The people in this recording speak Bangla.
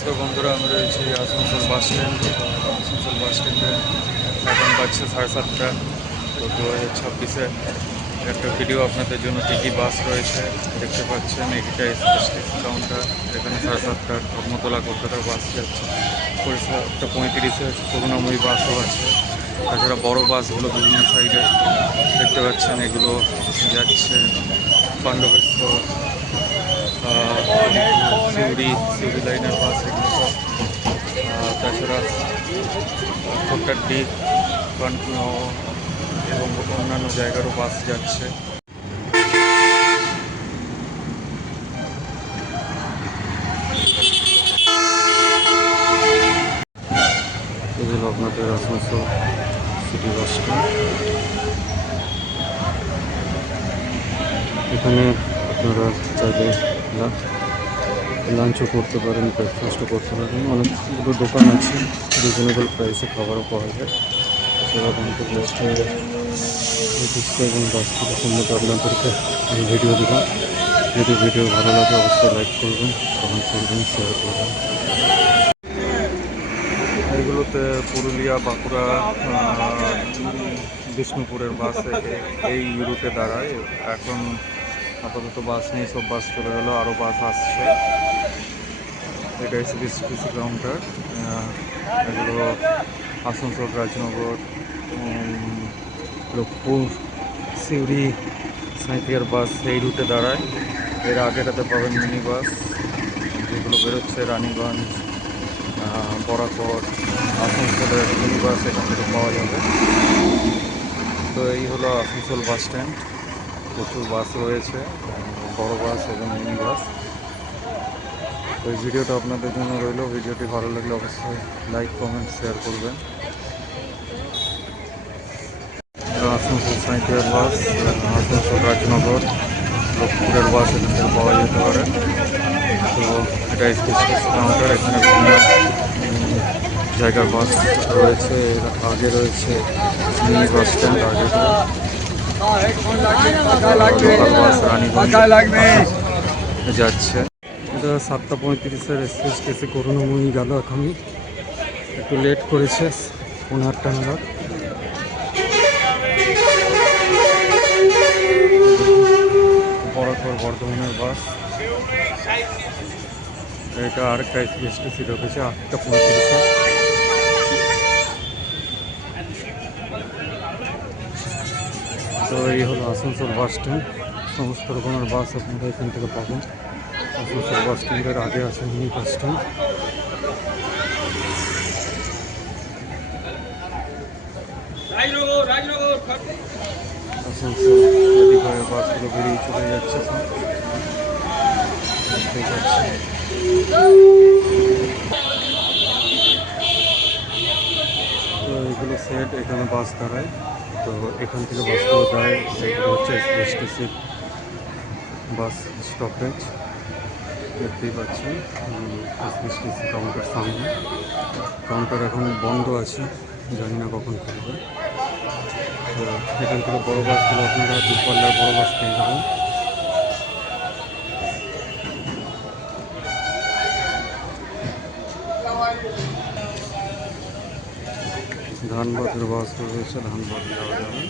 নমস্কার বন্ধুরা, আমি রয়েছি আসানসোল বাস স্ট্যান্ড। আসানসোল বাস স্ট্যান্ডে এখন বাজছে 7:30। তো 2026-এ একটা ভিডিও আপনাদের জন্য কী কী বাস রয়েছে দেখতে পাচ্ছেন। এটা স্পেশালিস্ট কাউন্টার, এখানে 7:30 ধর্মতলা কলকাতার বাস যাচ্ছে। 7:35-এ করুণাময়ী বাসও আছে। তাছাড়া বড় বাসগুলো বিভিন্ন সাইডে দেখতে পাচ্ছেন, এগুলো যাচ্ছে পাণ্ডবেশ্বর, সিউড়ি লাইনের বাস এগুলো সব। তাছাড়া খোট্টাড্ডি এবং অন্যান্য জায়গারও বাস যাচ্ছে। এগুলো আপনাদের আসানসোল সিটি বাস স্ট্যান্ড। এখানে আপনারা চাইলে লাঞ্চও করতে পারেন, ব্রেকফাস্টও করতে পারেন। অনেকগুলো দোকান আছে, রিজনেবল প্রাইসে খাবারও পাওয়া যায়। সেরকম রেস্টুরেন্টের এবং বাস থেকে সম্মত আপনাদেরকে আমি ভিডিও দিলাম। যদি ভিডিও ভালো লাগে অবশ্যই লাইক করবেন, কমেন্ট করবেন, শেয়ার করবেন। এগুলোতে পুরুলিয়া, বাঁকুড়া, বিষ্ণুপুরের বাস এই রুটে দাঁড়ায়। এখন আপাতত বাস নেই, সব বাস চলে গেল, আরও বাস আসছে। এটা এসবিএসটিসি কাউন্টার। এগুলো আসানসোল, রাজনগর, লোকপুর, সিউড়ি, সাঁইথিয়ার বাস এই রুটে দাঁড়ায়। এর আগেটাতে পাবেন মিনি বাস, যেগুলো বেরোচ্ছে রানীগঞ্জ, বরাকর, আসানসোলের মিনি বাস এখান থেকে পাওয়া যাবে। তো এই হলো আসানসোল বাস স্ট্যান্ড। প্রচুর বাস রয়েছে, বড় বাস এবং মিনি বাস। তো এই ভিডিওটা আপনাদের জন্য রইল। ভিডিওটি ভালো লাগলে অবশ্যই লাইক, কমেন্ট, শেয়ার করবেন। আসানসোল সাঁইথিয়ার বাস, আসানসোল রাজনগর, লোকপুরের বাস এখান থেকে পাওয়া যেতে পারে। তো এটা স্পেশালিস্ট কাউন্টার, এখানে বিভিন্ন জায়গার বাস রয়েছে। এর আগে রয়েছে মিনি বাস স্ট্যান্ড, আগে লোকাল বাস রানীগঞ্জ যাচ্ছে। এটা 7:35-এর এসএসটিসি করুণাময়ী গেল, এখনই একটু লেট করেছে, 8:30 নাগাদ। বরাকর বর্ধমানের বাস, এটা আরেকটা এসএসটিসি ঢুকেছে 8:35-এ। তো এই হলো আসানসোল বাস স্ট্যান্ড। সমস্ত রকমের বাস আপনারা এখান থেকে পাবেন। আসানসোল বাস স্ট্যান্ডের আগে আছে মিনি বাস স্ট্যান্ড। আসানসোল এদিকে বাসগুলো বেরিয়ে চলে যাচ্ছে সব, দেখতেই পাচ্ছি। তো এগুলো সেট, এখানে বাস দাঁড়ায়। তো এখান থেকে বাসগুলো যায়, এগুলো হচ্ছে এসটিসি বাস স্টপেজ, দেখতেই পাচ্ছেন। এসটিসি কাউন্টার সামনে। কাউন্টার এখন বন্ধ আছে, জানি না কখন খুলবে। তো এখান থেকে বড়ো বাসগুলো আপনারা দূরপাল্লার বড়ো বাস পেয়ে যাবেন। ধানবাদের বাসগুলো রয়েছে, ধানবাদ যাওয়া যাবে।